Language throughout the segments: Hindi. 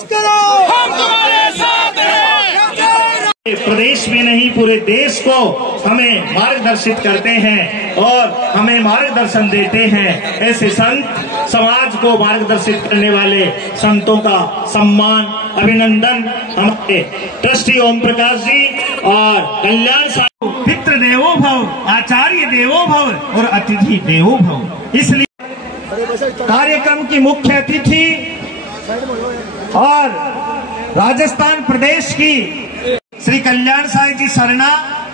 कुछ करो, हम तुम्हारे साथ हैं। प्रदेश में नहीं पूरे देश को हमें मार्गदर्शित करते हैं और हमें मार्गदर्शन देते हैं। ऐसे संत समाज को मार्गदर्शित करने वाले संतों का सम्मान, अभिनंदन हमारे ट्रस्टी ओम प्रकाश जी और कल्याण साहब। पितृ देवो भव, आचार्य देवो भव और अतिथि देवो भव। इसलिए कार्यक्रम की मुख्य अतिथि और राजस्थान प्रदेश की श्री कल्याण साई जी सरना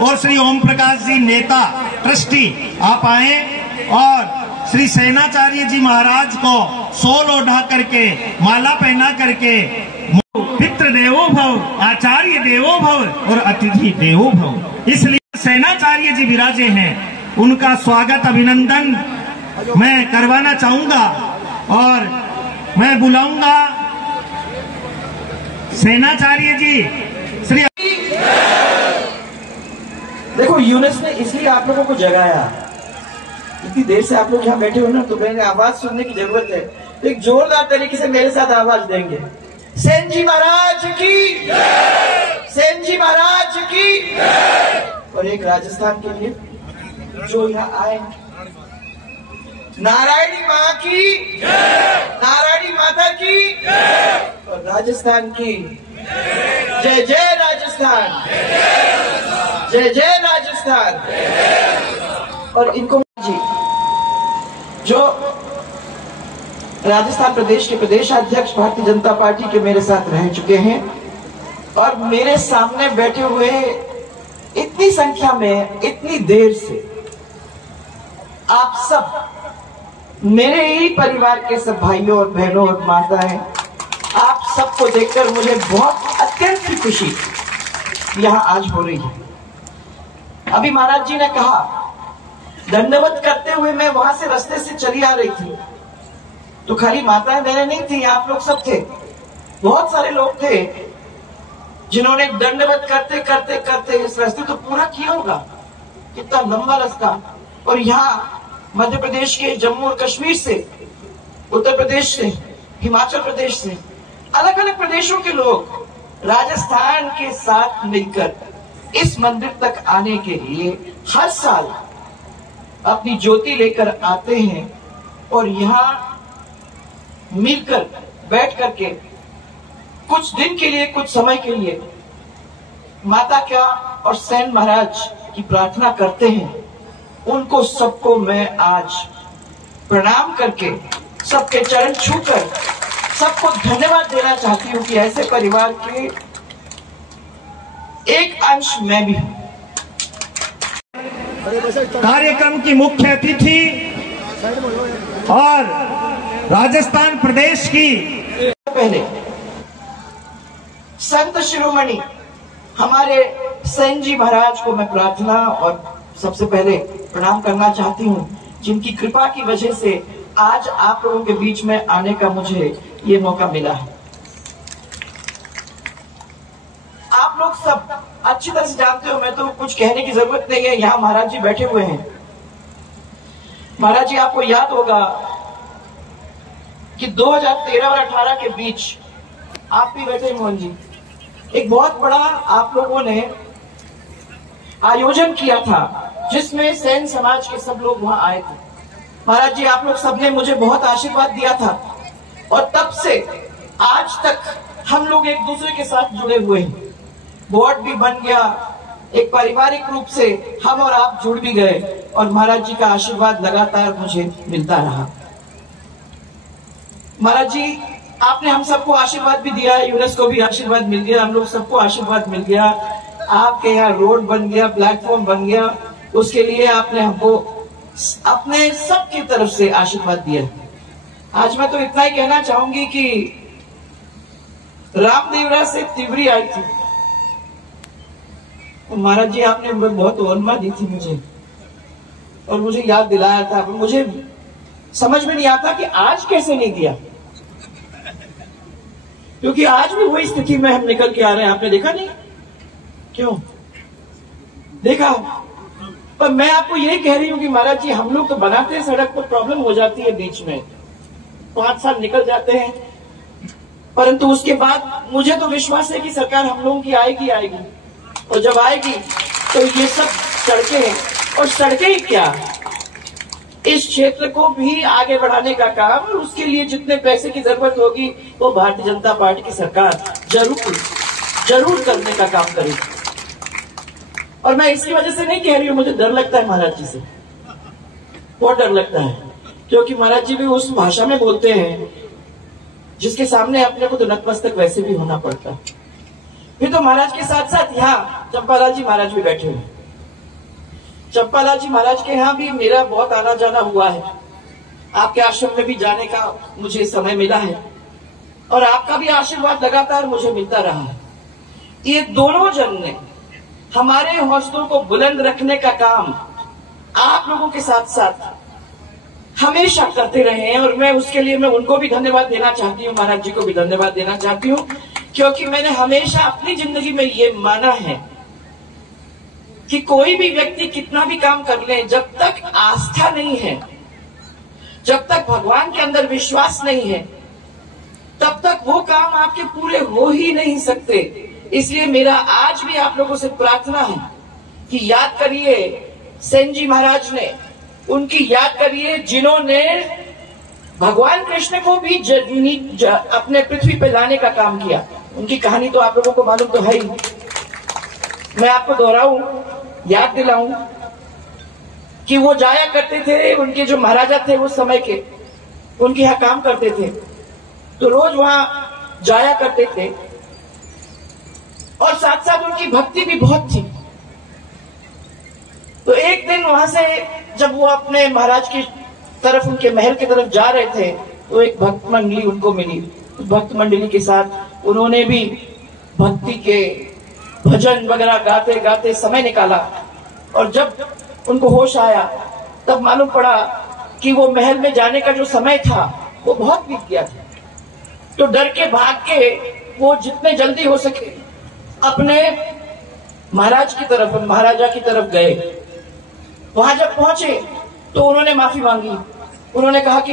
और श्री ओम प्रकाश जी नेता ट्रस्टी आप आए और श्री सेनाचार्य जी महाराज को सोल ओढ़ा करके माला पहना करके पितृ देवो भव, आचार्य देवो भव और अतिथि देवो भव। इसलिए सेनाचार्य जी विराजे हैं, उनका स्वागत अभिनंदन मैं करवाना चाहूंगा और मैं बुलाऊंगा सेनाचार्य जी श्री। देखो यूनुस ने इसलिए आप लोगों को जगाया, इतनी देर से आप लोग यहाँ बैठे हो ना, तो मैंने आवाज सुनने की जरूरत है। तो एक जोरदार तरीके से मेरे साथ आवाज देंगे, सेन जी महाराज की, सेन जी महाराज की। और एक राजस्थान के लिए जो यहाँ आए, नारायणी माँ की, नारायणी माता की और राजस्थान की जय जय राजस्थान, जय जय राजस्थान। और इनको जी जो राजस्थान प्रदेश के प्रदेशाध्यक्ष भारतीय जनता पार्टी के मेरे साथ रह चुके हैं और मेरे सामने बैठे हुए इतनी संख्या में इतनी देर से आप सब मेरे ही परिवार के सब भाइयों और बहनों और माताएं, आप सबको देखकर मुझे बहुत अत्यंत खुशी यहां आज हो रही है। अभी महाराज जी ने कहा, दंडवत करते हुए मैं वहां से रास्ते से चली आ रही थी, तो खाली माताएं बहनें नहीं थी, आप लोग सब थे, बहुत सारे लोग थे जिन्होंने दंडवत करते करते करते इस रास्ते तो पूरा किया होगा। कितना लंबा रास्ता। और यहाँ मध्य प्रदेश के जम्मू और कश्मीर से, उत्तर प्रदेश से, हिमाचल प्रदेश से, अलग अलग प्रदेशों के लोग राजस्थान के साथ मिलकर इस मंदिर तक आने के लिए हर साल अपनी ज्योति लेकर आते हैं और यहाँ मिलकर बैठ करके कुछ दिन के लिए, कुछ समय के लिए माता क्या और सेन महाराज की प्रार्थना करते हैं। उनको सबको मैं आज प्रणाम करके, सबके चरण छूकर सबको धन्यवाद देना चाहती हूँ कि ऐसे परिवार के एक अंश मैं भी हूं। कार्यक्रम की मुख्य अतिथि और राजस्थान प्रदेश की पहले संत शिरोमणि हमारे सेन जी महाराज को मैं प्रार्थना और सबसे पहले प्रणाम करना चाहती हूँ, जिनकी कृपा की वजह से आज आप लोगों के बीच में आने का मुझे ये मौका मिला है। आप लोग सब अच्छी तरह से जानते हो, मैं तो कुछ कहने की जरूरत नहीं है। यहाँ महाराज जी बैठे हुए हैं। महाराज जी, आपको याद होगा कि 2013 और 18 के बीच आप भी बैठे मोहन जी, एक बहुत बड़ा आप लोगों ने आयोजन किया था जिसमें सेन समाज के सब लोग वहां आए थे। महाराज जी, आप लोग सबने मुझे बहुत आशीर्वाद दिया था और तब से आज तक हम लोग एक दूसरे के साथ जुड़े हुए हैं। बोर्ड भी बन गया, एक पारिवारिक रूप से हम और आप जुड़ भी गए और महाराज जी का आशीर्वाद लगातार मुझे मिलता रहा। महाराज जी, आपने हम सबको आशीर्वाद भी दिया, यूनुस को भी आशीर्वाद मिल गया, हम लोग सबको आशीर्वाद मिल गया। आपके यहाँ रोड बन गया, प्लेटफॉर्म बन गया, उसके लिए आपने हमको अपने सबकी तरफ से आशीर्वाद दिया। आज मैं तो इतना ही कहना चाहूंगी कि रामदेवरा से तिवरी आई थी, तो महाराज जी आपने बहुत ओरमा दी थी मुझे और मुझे याद दिलाया था। मुझे समझ में नहीं आता कि आज कैसे नहीं दिया, क्योंकि आज भी वही स्थिति में हम निकल के आ रहे हैं। आपने देखा नहीं? क्यों देखा? पर मैं आपको यही कह रही हूं कि महाराज जी, हम लोग तो बनाते हैं सड़क, तो प्रॉब्लम हो जाती है बीच में, 5 साल निकल जाते हैं, परंतु उसके बाद मुझे तो विश्वास है कि सरकार हम लोगों की आएगी आएगी, और जब आएगी तो ये सब सड़कें, और सड़कें ही क्या, इस क्षेत्र को भी आगे बढ़ाने का काम, और उसके लिए जितने पैसे की जरूरत होगी वो भारतीय जनता पार्टी की सरकार जरूर करने का काम करेगी। और मैं इसकी वजह से नहीं कह रही हूं, मुझे डर लगता है महाराज जी से, बहुत डर लगता है, क्योंकि महाराज जी भी उस भाषा में बोलते हैं जिसके सामने अपने को तो नतमस्तक वैसे भी होना पड़ता। फिर तो महाराज के साथ साथ यहाँ चंपालाल जी महाराज भी बैठे हुए। चंपालाल जी महाराज के यहाँ भी मेरा बहुत आना जाना हुआ है, आपके आश्रम में भी जाने का मुझे समय मिला है, और आपका भी आशीर्वाद लगातार मुझे मिलता रहा है। ये दोनों जन ने हमारे हौसलों को बुलंद रखने का काम आप लोगों के साथ साथ हमेशा करते रहे हैं, और मैं उसके लिए मैं उनको भी धन्यवाद देना चाहती हूँ, महाराज जी को भी धन्यवाद देना चाहती हूँ, क्योंकि मैंने हमेशा अपनी जिंदगी में ये माना है कि कोई भी व्यक्ति कितना भी काम कर ले, जब तक आस्था नहीं है, जब तक भगवान के अंदर विश्वास नहीं है, तब तक वो काम आपके पूरे हो ही नहीं सकते। इसलिए मेरा आज भी आप लोगों से प्रार्थना है कि याद करिए सेन जी महाराज ने, उनकी याद करिए जिन्होंने भगवान कृष्ण को भी अपने पृथ्वी पे लाने का काम किया। उनकी कहानी तो आप लोगों को मालूम तो है ही, मैं आपको दोहराऊं, याद दिलाऊं कि वो जाया करते थे, उनके जो महाराजा थे उस समय के, उनके यहाँ काम करते थे, तो रोज वहां जाया करते थे, और साथ साथ उनकी भक्ति भी बहुत थी। तो एक दिन वहां से जब वो अपने महाराज की तरफ, उनके महल की तरफ जा रहे थे, तो एक भक्त मंडली उनको मिली। भक्त मंडली के साथ उन्होंने भी भक्ति के भजन वगैरह गाते गाते समय निकाला, और जब उनको होश आया तब मालूम पड़ा कि वो महल में जाने का जो समय था वो बहुत बीत गया था। तो डर के भाग के वो जितने जल्दी हो सके अपने महाराज की तरफ, महाराजा की तरफ गए। वहां जब पहुंचे तो उन्होंने माफी मांगी। उन्होंने कहा कि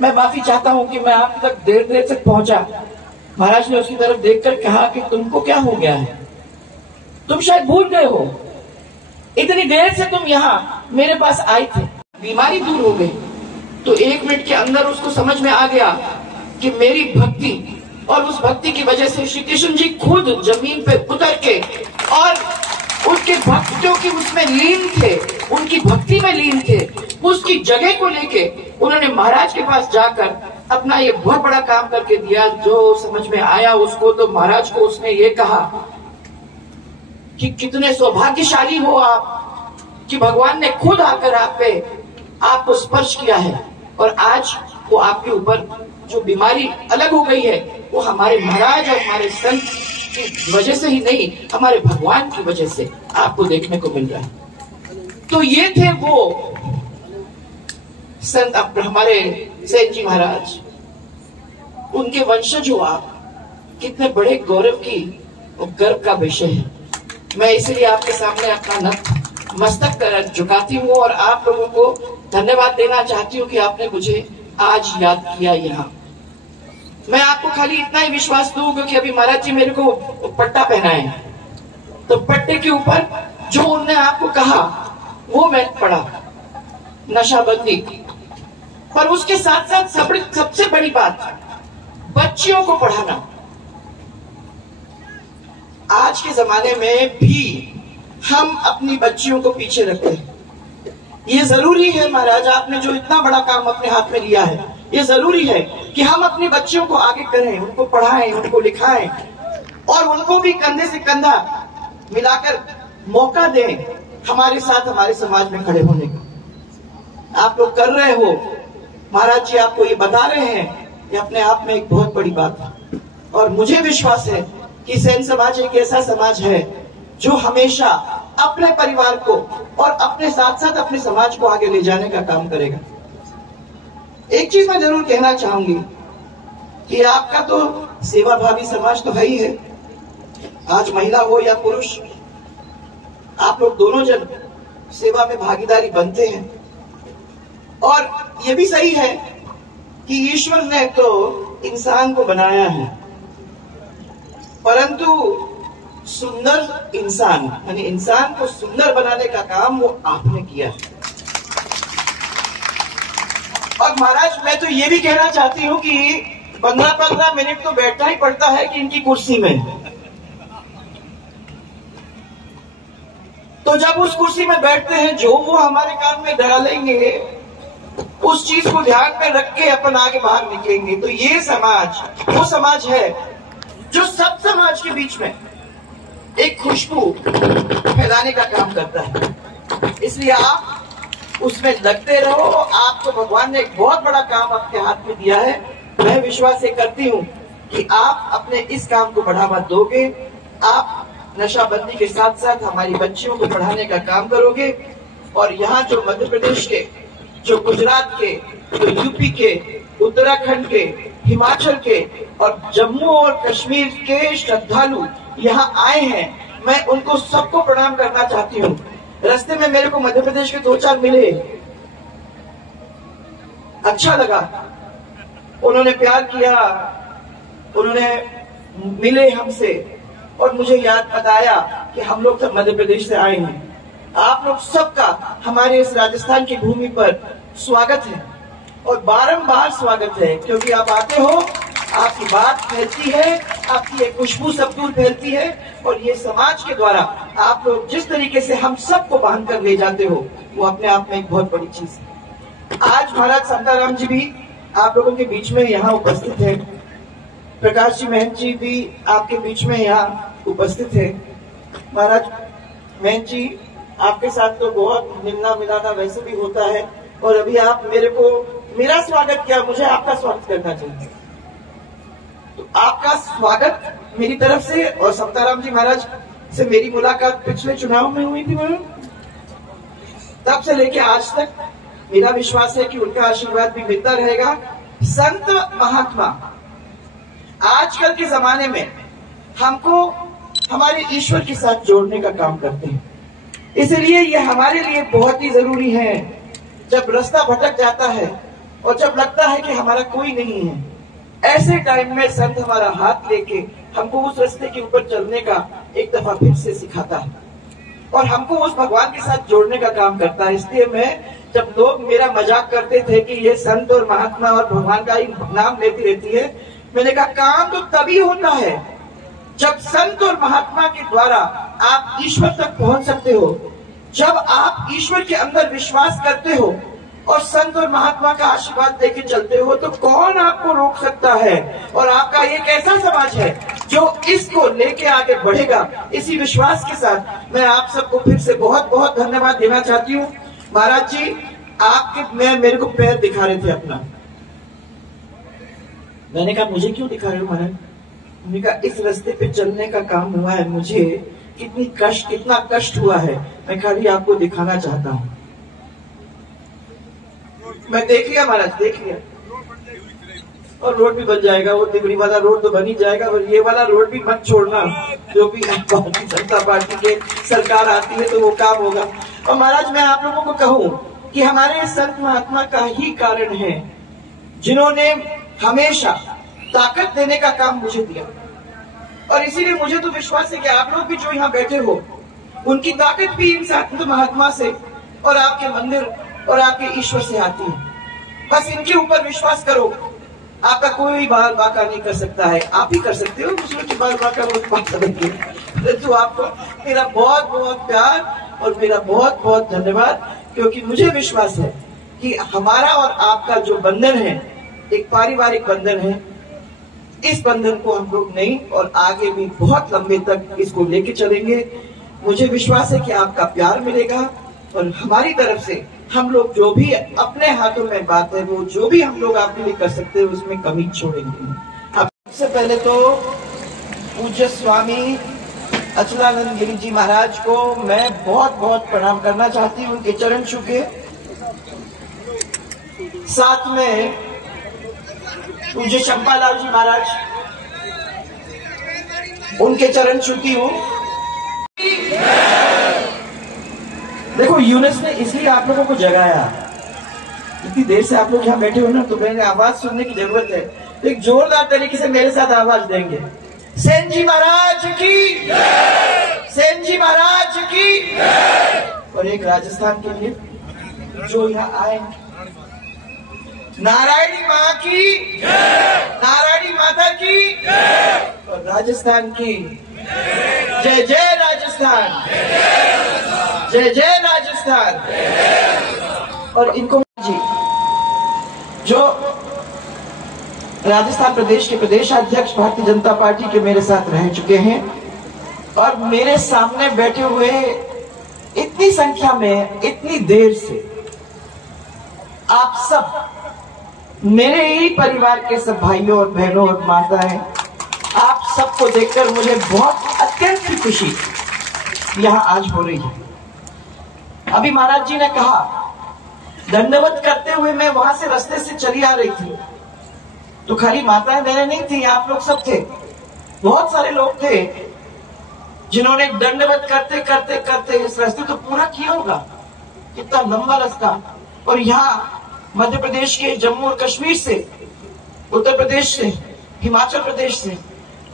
मैं माफी चाहता हूं कि मैं आप तक देर तक पहुंचा। महाराज ने उसकी तरफ देखकर कहा कि तुमको क्या हो गया है, तुम शायद भूल गए हो, इतनी देर से तुम यहाँ मेरे पास आए थे, बीमारी दूर हो गई। तो 1 मिनट के अंदर उसको समझ में आ गया कि मेरी भक्ति, और उस भक्ति की वजह से श्री कृष्ण जी खुद जमीन पे उतर के और उसके भक्तों की उसमें लीन थे, उनकी भक्ति में लीन थे, उसकी जगह को लेके उन्होंने महाराज के पास जाकर अपना ये बहुत बड़ा काम करके दिया। जो समझ में आया उसको, तो महाराज को उसने ये कहा कि कितने सौभाग्यशाली हो आप कि भगवान ने खुद आकर आपको स्पर्श किया है, और आज वो आपके ऊपर जो बीमारी अलग हो गई है वो हमारे महाराज और हमारे संत की वजह से ही नहीं, हमारे भगवान की वजह से आपको देखने को मिल रहा है। तो ये थे वो संत हमारे सेन जी महाराज, उनके वंशज हो आप, कितने बड़े गौरव की और गर्व का विषय है। मैं इसलिए आपके सामने अपना मस्तक झुकाती हूँ और आप लोगों को धन्यवाद देना चाहती हूँ कि आपने मुझे आज याद किया यहाँ। मैं आपको खाली इतना ही विश्वास दूं क्योंकि अभी महाराज जी मेरे को पट्टा पहनाए, तो पट्टे के ऊपर जो उन्होंने आपको कहा वो मैं पढ़ा, नशाबंदी। पर उसके साथ साथ सबसे बड़ी बात, बच्चियों को पढ़ाना। आज के जमाने में भी हम अपनी बच्चियों को पीछे रखते हैं। ये जरूरी है महाराज, आपने जो इतना बड़ा काम अपने हाथ में लिया है, ये जरूरी है कि हम अपनी बच्चियों को आगे करें, उनको पढ़ाएं, उनको लिखाएं, और उनको भी कंधे से कंधा मिलाकर मौका दें हमारे साथ, हमारे समाज में खड़े होने का। आप लोग कर रहे हो, महाराज जी आपको ये बता रहे हैं, ये अपने आप में एक बहुत बड़ी बात है। और मुझे विश्वास है कि सेन समाज एक ऐसा समाज है जो हमेशा अपने परिवार को और अपने साथ साथ अपने समाज को आगे ले जाने का काम करेगा। एक चीज मैं जरूर कहना चाहूंगी कि आपका तो सेवाभावी समाज तो है ही है। आज महिला हो या पुरुष, आप लोग दोनों जन सेवा में भागीदारी बनते हैं। और ये भी सही है कि ईश्वर ने तो इंसान को बनाया है, परंतु सुंदर इंसान यानी इंसान को सुंदर बनाने का काम वो आपने किया है। और महाराज मैं तो ये भी कहना चाहती हूँ कि 15-15 मिनट तो बैठना ही पड़ता है कि इनकी कुर्सी में, तो जब उस कुर्सी में बैठते हैं जो वो हमारे काम में डालेंगे उस चीज को ध्यान में रख के अपन आगे बाहर निकलेंगे। तो ये समाज वो समाज है जो सब समाज के बीच में एक खुशबू फैलाने का काम करता है। इसलिए आप उसमें लगते रहो। आपको भगवान ने एक बहुत बड़ा काम आपके हाथ में दिया है। मैं विश्वास करती हूँ कि आप अपने इस काम को बढ़ावा दोगे। आप नशाबंदी के साथ साथ हमारी बच्चियों को पढ़ाने का काम करोगे। और यहाँ जो मध्य प्रदेश के, जो गुजरात के, जो यूपी के, उत्तराखंड के, हिमाचल के और जम्मू और कश्मीर के श्रद्धालु यहाँ आए हैं, मैं उनको सबको प्रणाम करना चाहती हूँ। रास्ते में मेरे को मध्य प्रदेश के 2-4 मिले, अच्छा लगा, उन्होंने प्यार किया, उन्होंने मिले हमसे और मुझे याद बताया कि हम लोग सब मध्य प्रदेश से आए हैं। आप लोग सबका हमारे इस राजस्थान की भूमि पर स्वागत है और बारंबार स्वागत है, क्योंकि आप आते हो, आपकी बात फैलती है, आपकी एक खुशबू सब दूर फैलती है और ये समाज के द्वारा आप लोग जिस तरीके से हम सबको बांध कर ले जाते हो वो अपने आप में एक बहुत बड़ी चीज है। आज महाराज शांताराम जी भी आप लोगों के बीच में यहाँ उपस्थित है, प्रकाश जी महंत जी भी आपके बीच में यहाँ उपस्थित है। महाराज महंत जी आपके साथ तो बहुत मिलना मिलाना वैसे भी होता है और अभी आप मेरा स्वागत किया, मुझे आपका स्वागत करना चाहिए। तो आपका स्वागत मेरी तरफ से। और शांताराम जी महाराज से मेरी मुलाकात पिछले चुनाव में हुई थी, तब से लेके आज तक मेरा विश्वास है कि उनका आशीर्वाद भी मिलता रहेगा। संत महात्मा आजकल के जमाने में हमको हमारे ईश्वर के साथ जोड़ने का काम करते हैं, इसलिए ये हमारे लिए बहुत ही जरूरी है। जब रास्ता भटक जाता है और जब लगता है कि हमारा कोई नहीं है, ऐसे टाइम में संत हमारा हाथ लेके हमको उस रास्ते के ऊपर चलने का एक दफा फिर से सिखाता है और हमको उस भगवान के साथ जोड़ने का काम करता है। इसलिए मैं, जब लोग मेरा मजाक करते थे कि ये संत और महात्मा और भगवान का ही नाम लेती रहती है, मैंने कहा काम तो तभी होता है जब संत और महात्मा के द्वारा आप ईश्वर तक पहुंच सकते हो, जब आप ईश्वर के अंदर विश्वास करते हो और संत और महात्मा का आशीर्वाद लेके चलते हो, तो कौन आपको रोक सकता है। और आपका एक ऐसा समाज है जो इसको लेके आगे बढ़ेगा। इसी विश्वास के साथ मैं आप सबको फिर से बहुत बहुत धन्यवाद देना चाहती हूँ। महाराज जी आपके मेरे को पैर दिखा रहे थे अपना, मैंने कहा मुझे क्यों दिखा रहे हो महाराज? मैंने कहा इस रास्ते पे चलने का काम हुआ है, मुझे कितना कष्ट हुआ है, मैं खाली आपको दिखाना चाहता हूँ। मैं देख लिया महाराज, देख लिया, और रोड भी बन जाएगा, वो तिगड़ी वाला रोड तो बन ही जाएगा, और ये वाला रोड भी मत छोड़ना, जो भी भारतीय जनता पार्टी के सरकार आती है तो वो काम होगा। और महाराज मैं आप लोगों को कहूँ कि हमारे संत महात्मा का ही कारण है जिन्होंने हमेशा ताकत देने का काम मुझे दिया, और इसीलिए मुझे तो विश्वास है कि आप लोग भी जो यहाँ बैठे हो उनकी ताकत भी इन संत महात्मा से और आपके मंदिर और आपके ईश्वर से आती है। बस इनके ऊपर विश्वास करो, आपका कोई बाल बाका नहीं कर सकता है। आप ही कर सकते हो, दूसरों की बाल बाका वो बात करेंगे, परंतु आपको मेरा बहुत बहुत प्यार और मेरा बहुत बहुत धन्यवाद, क्योंकि मुझे विश्वास है कि हमारा और आपका जो बंधन है एक पारिवारिक बंधन है। इस बंधन को हम लोग नहीं और आगे भी बहुत लंबे तक इसको लेके चलेंगे। मुझे विश्वास है कि आपका प्यार मिलेगा और हमारी तरफ से हम लोग जो भी अपने हाथों में बात है, वो जो भी हम लोग आपके लिए कर सकते हैं उसमें कमी छोड़ेंगे। अब सबसे पहले तो पूज्य स्वामी अचलानंद गिरी जी महाराज को मैं बहुत बहुत प्रणाम करना चाहती हूँ, उनके चरण छू के। साथ में पूज्य चंपालाल जी महाराज, उनके चरण छूती हूँ। देखो यूनुस ने इसलिए आप लोगों को जगाया, इतनी देर से आप लोग यहाँ बैठे हो ना, तो मैंने आवाज सुनने की जरूरत है। एक जोरदार तरीके से मेरे साथ आवाज देंगे। सेन जी महाराज की, सेन जी महाराज की। और एक राजस्थान के लिए जो यहाँ आए, नारायणी माँ की, नारायणी माता की, और राजस्थान की जय जय राजस्थान, जय जय राजस्थान। और इनको जी जो राजस्थान प्रदेश के प्रदेशाध्यक्ष भारतीय जनता पार्टी के मेरे साथ रह चुके हैं और मेरे सामने बैठे हुए इतनी संख्या में इतनी देर से आप सब मेरे ही परिवार के सब भाइयों और बहनों और माताएं, आप सबको देखकर मुझे बहुत अत्यंत ही खुशी यहां आज हो रही है। अभी महाराज जी ने कहा, दंडवत करते हुए मैं वहां से रास्ते से चली आ रही थी तो खाली माताएं बहनें नहीं थी, आप लोग सब थे, बहुत सारे लोग थे जिन्होंने दंडवत करते करते करते इस रास्ते तो पूरा किया होगा। कितना लंबा रास्ता। और यहाँ मध्य प्रदेश के जम्मू और कश्मीर से, उत्तर प्रदेश से, हिमाचल प्रदेश से,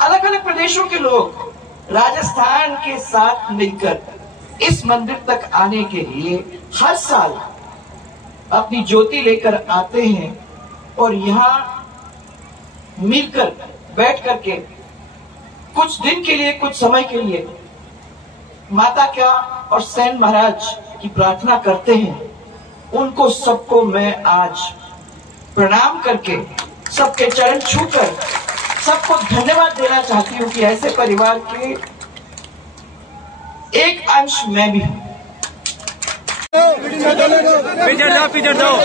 अलग अलग प्रदेशों के लोग राजस्थान के साथ मिलकर इस मंदिर तक आने के लिए हर साल अपनी ज्योति लेकर आते हैं और यहाँ मिलकर बैठ करके कुछ दिन के लिए, कुछ समय के लिए माता क्या और सेन महाराज की प्रार्थना करते हैं। उनको सबको मैं आज प्रणाम करके, सबके चरण छूकर सबको धन्यवाद देना चाहती हूँ कि ऐसे परिवार के एक अंश मैं भी हूँ। पिछड़ जाओ, पिछड़ जाओ।